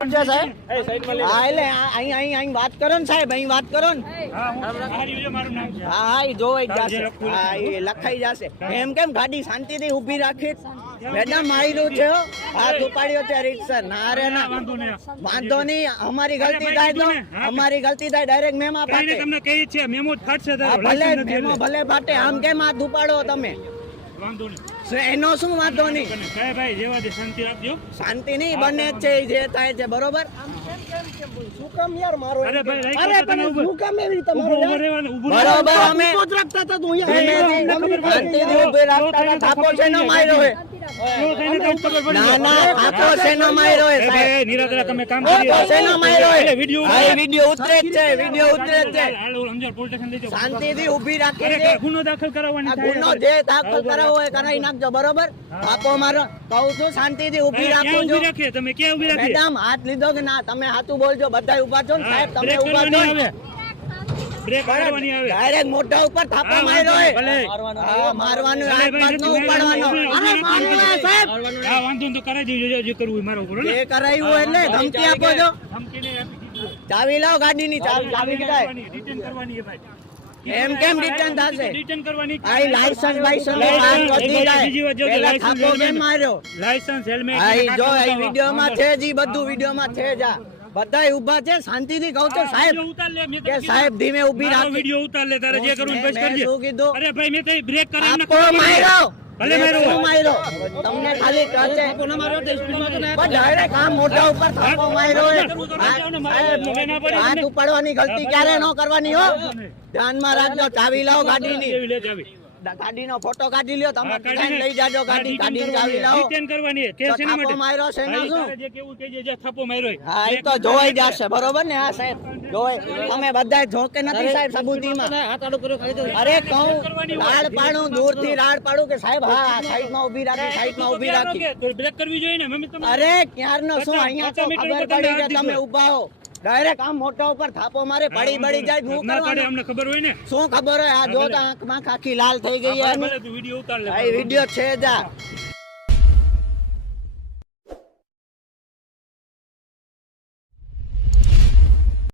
સાહેબ હા એટલે અહીં વાત કરો ને સાહેબ અહીં વાત કરો ને હા જોવાઈ જશે હા એ લખાઈ જશે એમ કેમ ગાડી શાંતિથી ઊભી રાખી મેડમ માર્યું છે હાથ ઉપાડ્યો છે રીતસર ના રે ના વાંધો નહીં અમારી ગલતી થાય તો અમારી ગલતી થાય ડાયરેક્ટ મેમો ફાટે તમને કહીએ છીએ મેમો ફાટશે ભલે મેમો ભલે ફાટે આમ કેમ હાથ ઉપાડો તમે વાંધો નહીં એનો શું વાંધો નહીં ભાઈ જેવા દે શાંતિ રાખજો શાંતિ નહીં બને જ છે જે થાય છે બરોબર શું કામ યાર મારો અરે ભાઈ અરે પણ શું કામ એવી રીતે મારો ઊભું બરોબર અમે જ રાખતા હતા તું અહીંયા શાંતિથી ઊભી રાખતા હતા થાપો છે નો માર્યો હે ના ના થાપો છે નો માર્યો હે સાહેબ નિરાદરા તમે કામ થાપો છે નો માર્યો હે વિડિયો વિડિયો ઉતરે જ છે વિડિયો ઉતરે જ છે અંજાર પોલીસ સ્ટેશન લઈ જાઓ શાંતિથી ઊભી રાખી છે ગુનો દાખલ કરાવવાની આ ગુનો જે દાખલ કરાવવો હોય કરાવી નાખજો બરોબર થાપો મારો કહું છું શાંતિથી ઊભી રાખો છો રાખીએ તમે ક્યાં ઊભી રાખી મેડમ હાથ લીધો કે ના તમે હાથું બોલજો બધા ઊભા છો ને સાહેબ તમે ઊભા છો બ્રેક કરવાની આવે ડાયરેક્ટ મોઢા ઉપર થાપો માર્યો હે હા મારવાનું હાથ પાડ નો ઉપાડવાનો અરે માર્યો હે સાહેબ હા વાંધો તો કરાઈ દેજો જે કરવું મારો કરો ને એ કરાયું એટલે ધમકી આપો છો ધમકી નહીં આપી ચાવી લાવો ગાડીની ચાવી કીધા રિટર્ન કરવાની છે ભાઈ એમ કેમ રિટર્ન થશે રિટર્ન કરવાની આ લાયસન્સ બાયસન્સ વાત વધી જાય પેલા થાપો કેમ માર્યો લાયસન્સ હેલ્મેટ આ જો આ વિડિયોમાં છે જ બધું વિડિયોમાં છે જ બધાય ઊભા છે શાંતિથી કહું તો સાહેબ ઉતાર લે મેં કે સાહેબ ધીમે ઊભી રાખો વિડિયો ઉતાર લે તારે જે કરવું બસ કરજે શું કીધું અરે ભાઈ મેં તો બ્રેક કરીને આપો માર્યો ભલે માર્યો તમને ખાલી કહે પણ ડાયરેક્ટ આમ મોઢા ઉપર થાપો માર્યો હાથ ઉપાડવાની ગલતી ક્યારે ન કરવાની હો ધ્યાનમાં રાખજો ચાવી લાવો ગાડીની ગાડીનો ફોટો કાઢી લ્યો તમે લઈ જાજો ગાડીની ચાવી લાવો રિટર્ન કરવાની છે કેસ એના માટે થાપો માર્યો છે ને શું જે કેવું કહેજે જે થાપો માર્યો હા એ તો જોવાઈ જશે બરોબર ને હા સાહેબ જોવાય તમે બધા જોકે નથી સાહેબ સબૂતીમાં અરે કહું રાડ પાડું દૂરથી રાડ પાડું કે સાહેબ હા સાઈડમાં ઊભી રાખી બ્રેક કરવી જોઈએ ને મમ્મી તમે અરે ક્યારનો શું અહીંયા તો ખબર પડી કે તમે ઊભા હો ડાયરેક્ટ આમ મોઢા ઉપર થાપો મારે પડી જાય શું કરવાનું અમને ખબર હોય ને શું ખબર હોય આ જો આંખમાં આખી લાલ થઈ ગઈ વિડિયો ઉતાર લે વિડિયો છે જા